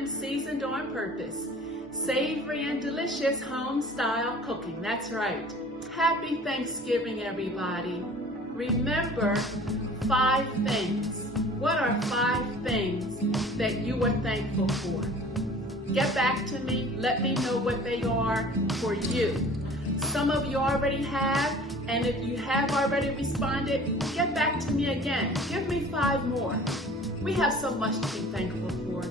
time, seasoned on purpose. Savory and delicious home-style cooking, that's right. Happy Thanksgiving, everybody. Remember 5 things. What are 5 things that you are thankful for? Get back to me, let me know what they are for you. Some of you already have, and if you have already responded, get back to me again. Give me 5 more. We have so much to be thankful for,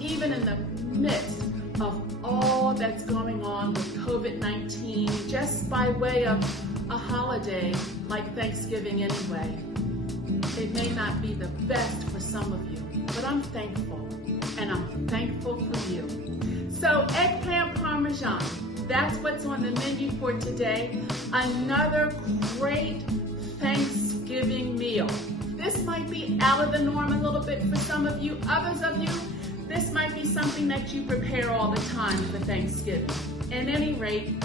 even in the midst of all that's going on with COVID-19, just by way of a holiday like Thanksgiving anyway. It may not be the best for some of you, but I'm thankful, and I'm thankful for you. So Eggplant Parmesan, that's what's on the menu for today. Another great Thanksgiving meal. This might be out of the norm a little bit for some of you. Others of you, this might be something that you prepare all the time for Thanksgiving. At any rate,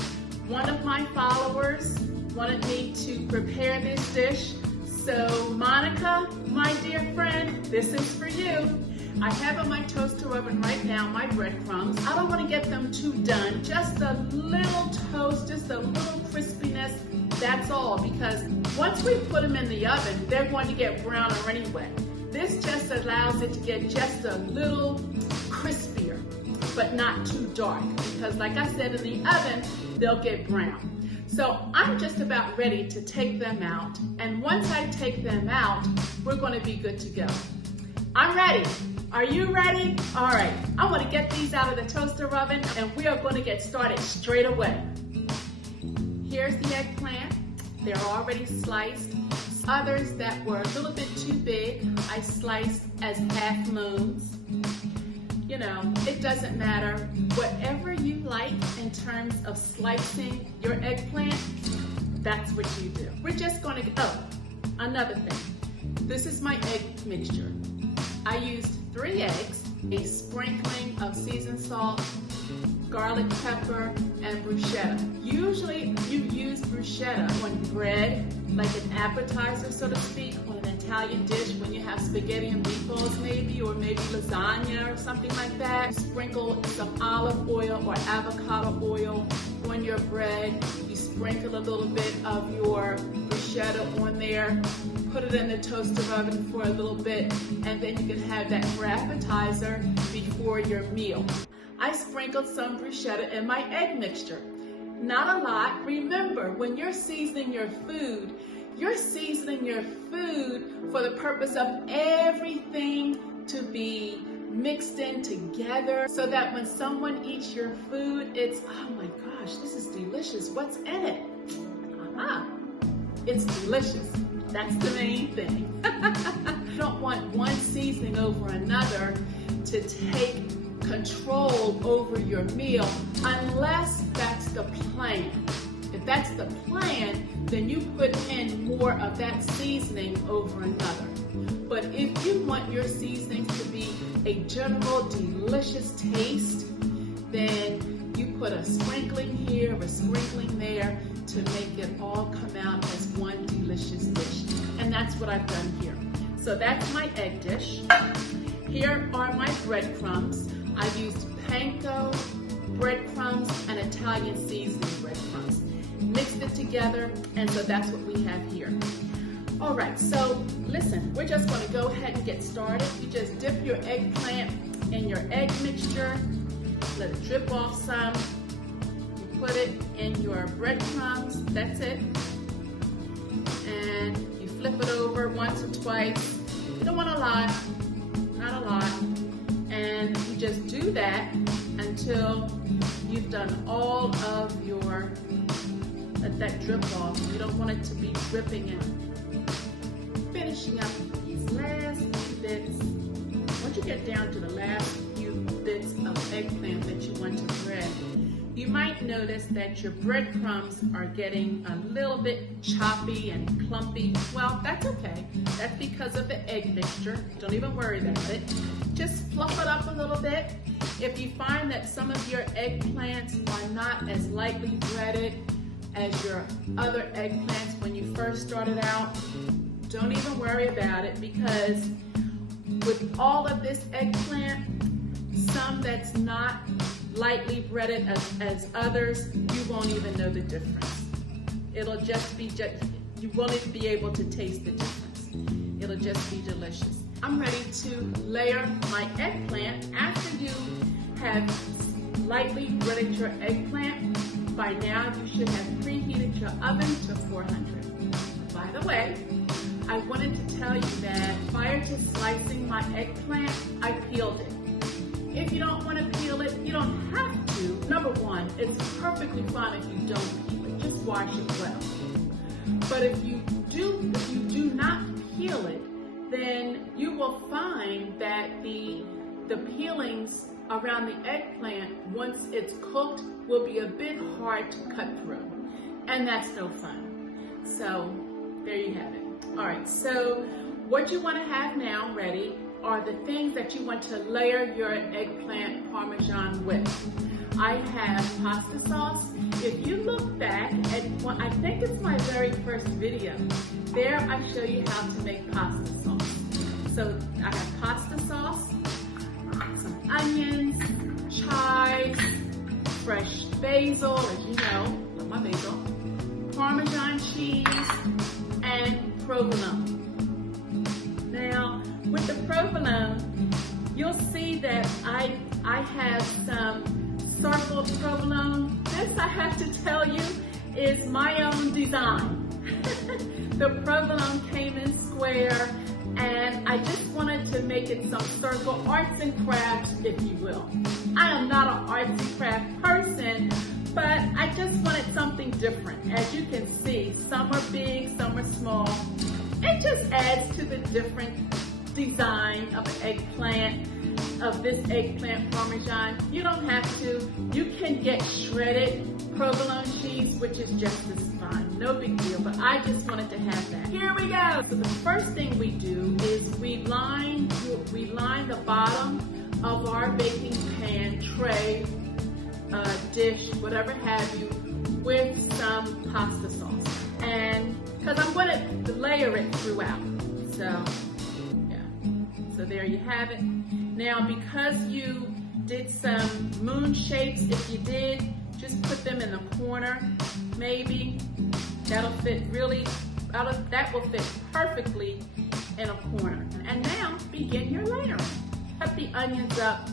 one of my followers wanted me to prepare this dish. So Monica, my dear friend, this is for you. I have in my toaster oven right now my breadcrumbs. I don't want to get them too done. Just a little toast, just a little crispiness. That's all, because once we put them in the oven, they're going to get browner anyway. This just allows it to get just a little crispier, but not too dark, because like I said, in the oven, they'll get brown. So I'm just about ready to take them out, and once I take them out, we're going to be good to go. I'm ready. Are you ready? All right, I want to get these out of the toaster oven, and we are going to get started straight away. Here's the eggplant. They're already sliced. Others that were a little bit too big, I sliced as half moons. You know, it doesn't matter. Whatever you like in terms of slicing your eggplant, that's what you do. We're just going to, oh, another thing. This is my egg mixture. I used 3 eggs, a sprinkling of seasoned salt, garlic pepper, and bruschetta. Usually you use bruschetta on bread, like an appetizer, so to speak, on an Italian dish when you have spaghetti and meatballs maybe, or maybe lasagna or something like that. Sprinkle some olive oil or avocado oil on your bread. You sprinkle a little bit of your bruschetta on there. Put it in the toaster oven for a little bit, and then you can have that for appetizer before your meal. I sprinkled some bruschetta in my egg mixture. Not a lot. Remember, when you're seasoning your food for the purpose of everything to be mixed in together, so that when someone eats your food, it's, oh my gosh, this is delicious. What's in it? It's delicious. That's the main thing. You don't want one seasoning over another to take control over your meal, unless that's the plan. If that's the plan, then you put in more of that seasoning over another. But if you want your seasonings to be a general delicious taste, then you put a sprinkling here, a sprinkling there, to make it all come out as one delicious dish. And that's what I've done here. So that's my egg dish. Here are my breadcrumbs. I used panko breadcrumbs and Italian seasoning breadcrumbs. Mixed it together, and so that's what we have here. All right, so listen, we're just going to go ahead and get started. You just dip your eggplant in your egg mixture, let it drip off some. You put it in your breadcrumbs, that's it. And you flip it over once or twice. You don't want a lot, not a lot. And you just do that until you've done all of your, let that drip off. You don't want it to be dripping in. Finishing up these last few bits. Once you get down to the last few bits of eggplant that you want to bread, you might notice that your breadcrumbs are getting a little bit choppy and clumpy. Well, that's okay. That's because of the egg mixture. Don't even worry about it. Just fluff it up a little bit. If you find that some of your eggplants are not as lightly breaded as your other eggplants when you first started out, don't even worry about it, because with all of this eggplant, some that's not lightly breaded as others, you won't even know the difference. It'll just be, you won't even be able to taste the difference. It'll just be delicious. I'm ready to layer my eggplant. After you have lightly breaded your eggplant, by now you should have preheated your oven to 400. By the way, I wanted to tell you that prior to slicing my eggplant, I peeled it. If you don't want to peel it, you don't have to. Number one, it's perfectly fine if you don't peel it. Just wash it well. But if you do not peel it, then you will find that the peelings around the eggplant, once it's cooked, will be a bit hard to cut through. And that's no fun. So there you have it. All right, so what you want to have now ready are the things that you want to layer your eggplant parmesan with. I have pasta sauce. If you look back at, I think it's my very first video, there I show you how to make pasta sauce. So I have pasta sauce, some onions, chives, fresh basil, as you know, love my basil, Parmesan cheese, and provolone. Now, with the provolone, you'll see that I have some circled provolone. This, I have to tell you, is my own design. The provolone came in square, and I just wanted to make it some circle, arts and crafts, if you will. I am not an arts and craft person, but I just wanted something different. As you can see, some are big, some are small. It just adds to the different design of an eggplant, of this eggplant parmesan. You don't have to. You can get shredded provolone cheese, which is just as fine. No big deal, but I just wanted to have that. Here we go. So the first thing we do is we line the bottom of our baking pan, tray, dish, whatever have you, with some pasta sauce. And because I'm going to layer it throughout. So, yeah. So there you have it. Now, because you did some moon shapes, if you did, just put them in the corner, maybe. That'll fit really, that will fit perfectly in a corner. And now, begin your layering. Cut the onions up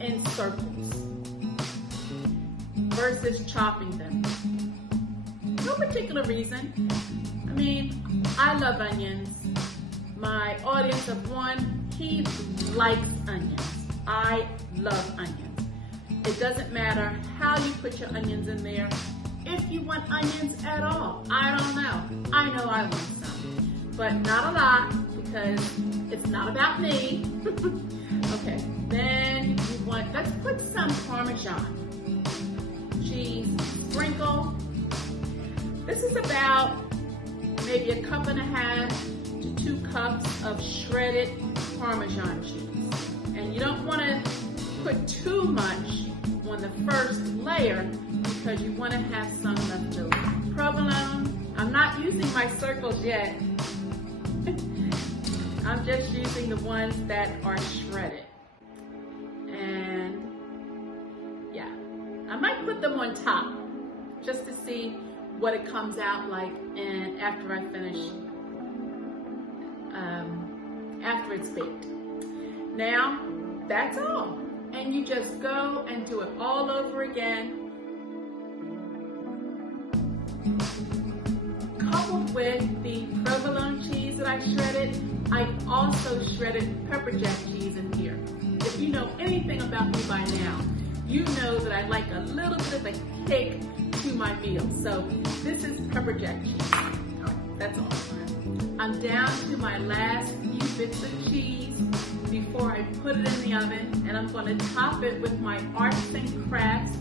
in circles versus chopping them. No particular reason. I mean, I love onions. My audience of one, he likes onions. I love onions. It doesn't matter how you put your onions in there. If you want onions at all, I don't know. I know I want some, but not a lot because it's not about me. Okay, then you want, let's put some Parmesan cheese, sprinkle. This is about maybe 1.5 cups to 2 cups of shredded Parmesan cheese. And you don't want to put too much on the first layer because you want to have some left over. Provolone, I'm not using my circles yet. I'm just using the ones that are shredded. And yeah, I might put them on top just to see what it comes out like, and after I finish, after it's baked. Now, that's all. And you just go and do it all over again. Coupled with the provolone cheese that I shredded, I also shredded pepper jack cheese in here. If you know anything about me by now, you know that I like a little bit of a kick to my meal. So this is pepper jack cheese. All right, that's all. I'm down to my last few bits of cheese before I put it in the oven, and I'm going to top it with my arts and crafts,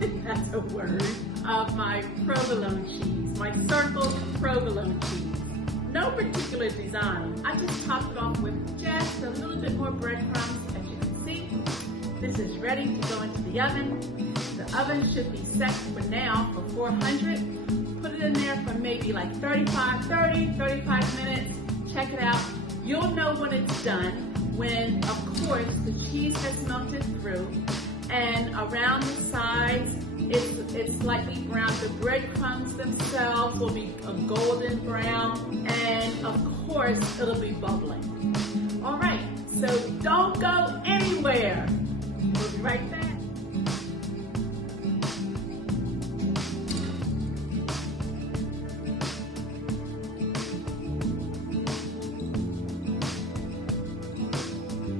if that's a word, of my provolone cheese, my circled provolone cheese. No particular design. I just topped it off with just a little bit more breadcrumbs. As you can see, this is ready to go into the oven. The oven should be set for now for 400. Put it in there for maybe like 35 minutes. Check it out. You'll know when it's done when, of course, the cheese has melted through, and around the sides, it's slightly brown. The breadcrumbs themselves will be a golden brown, and of course, it'll be bubbling. All right, so don't go anywhere. We'll be right back.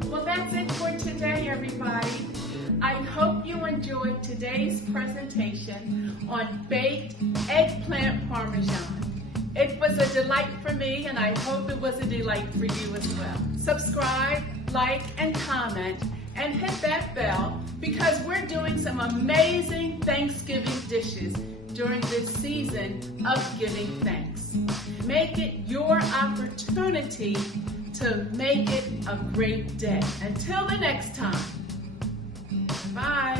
Well, that's it for today, everybody. I hope you enjoyed today's presentation on baked eggplant parmesan. It was a delight for me, and I hope it was a delight for you as well. Subscribe, like, and comment, and hit that bell because we're doing some amazing Thanksgiving dishes during this season of giving thanks. Make it your opportunity to make it a great day. Until the next time. Bye.